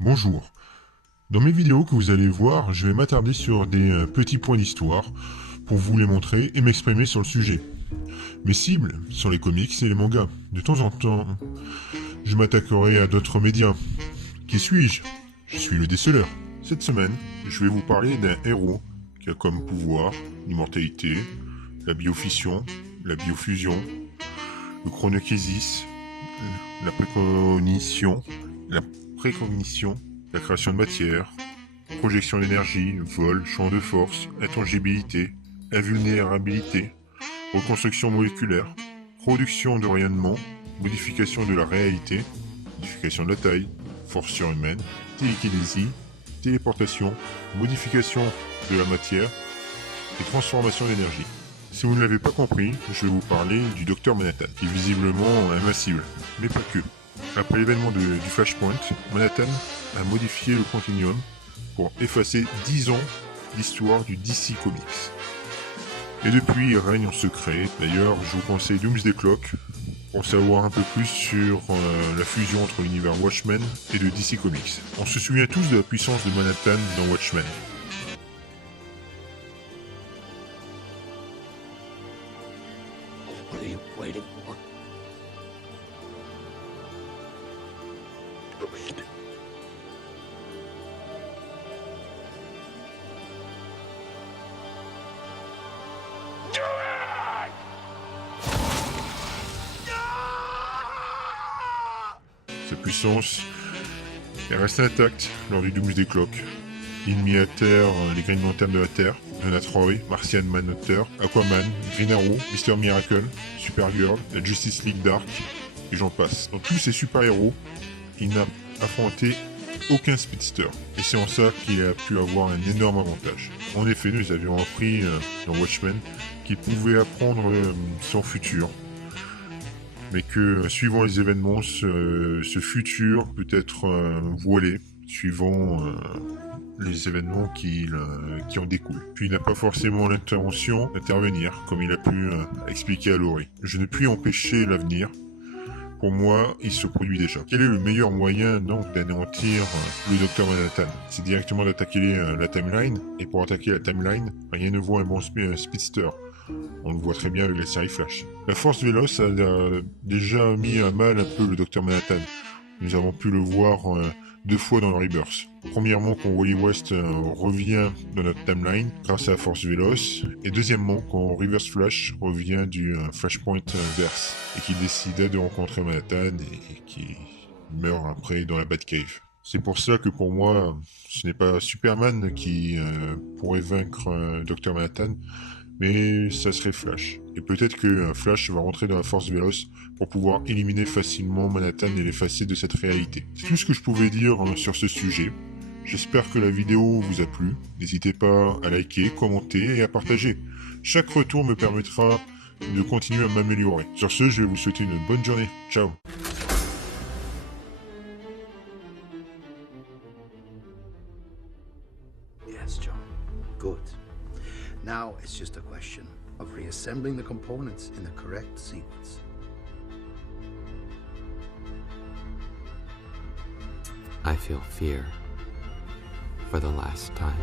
Bonjour. Dans mes vidéos que vous allez voir, je vais m'attarder sur des petits points d'histoire pour vous les montrer et m'exprimer sur le sujet. Mes cibles sont les comics et les mangas. De temps en temps, je m'attaquerai à d'autres médias. Qui suis-je? Je suis le déceleur. Cette semaine, je vais vous parler d'un héros qui a comme pouvoir l'immortalité, la biofission, la biofusion, le chronokésis, la précognition, la création de matière, projection d'énergie, vol, champ de force, intangibilité, invulnérabilité, reconstruction moléculaire, production de rayonnement, modification de la réalité, modification de la taille, force surhumaine, télékinésie, téléportation, modification de la matière et transformation d'énergie. Si vous ne l'avez pas compris, je vais vous parler du Docteur Manhattan, qui est visiblement invincible, mais pas que. Après l'événement du Flashpoint, Manhattan a modifié le Continuum pour effacer 10 ans d'histoire du DC Comics. Et depuis, il règne en secret. D'ailleurs, je vous conseille Doomsday Clock pour savoir un peu plus sur la fusion entre l'univers Watchmen et de DC Comics. On se souvient tous de la puissance de Manhattan dans Watchmen. What are you waiting for? Read. Sa puissance est restée intacte lors du Doomsday Clock. Il mit à terre les Green Lanterns de la Terre, Donna Troy, Martian Manhunter, Aquaman, Green Arrow, Mr. Miracle, Supergirl, la Justice League Dark, et j'en passe. Dans tous ces super-héros, il n'a affronté aucun speedster. Et c'est en ça qu'il a pu avoir un énorme avantage. En effet, nous avions appris dans Watchmen qu'il pouvait apprendre son futur. Mais que suivant les événements, ce futur peut être voilé, suivant les événements qui en découlent. Puis il n'a pas forcément l'intention d'intervenir, comme il a pu expliquer à Laurie. Je ne puis empêcher l'avenir. Pour moi, il se produit déjà. Quel est le meilleur moyen donc d'anéantir le Docteur Manhattan? C'est directement d'attaquer la timeline. Et pour attaquer la timeline, rien ne vaut un bon speedster. On le voit très bien avec la série Flash. La Force Véloce a déjà mis à mal un peu le Docteur Manhattan. Nous avons pu le voir deux fois dans le Rebirth. Premièrement, quand Wally West revient dans notre timeline grâce à la Force Véloce. Et deuxièmement, quand Reverse Flash revient du Flashpoint verse. Et qu'il décida de rencontrer Manhattan et qui meurt après dans la Batcave. C'est pour ça que pour moi, ce n'est pas Superman qui pourrait vaincre Dr. Manhattan, mais ça serait Flash. Et peut-être que Flash va rentrer dans la Force Véloce pour pouvoir éliminer facilement Manhattan et l'effacer de cette réalité. C'est tout ce que je pouvais dire sur ce sujet. J'espère que la vidéo vous a plu. N'hésitez pas à liker, commenter et à partager. Chaque retour me permettra de continuer à m'améliorer. Sur ce, je vais vous souhaiter une bonne journée. Ciao. Yes, John. Good. Now it's just a question of reassembling the components in the correct sequence. I feel fear for the last time.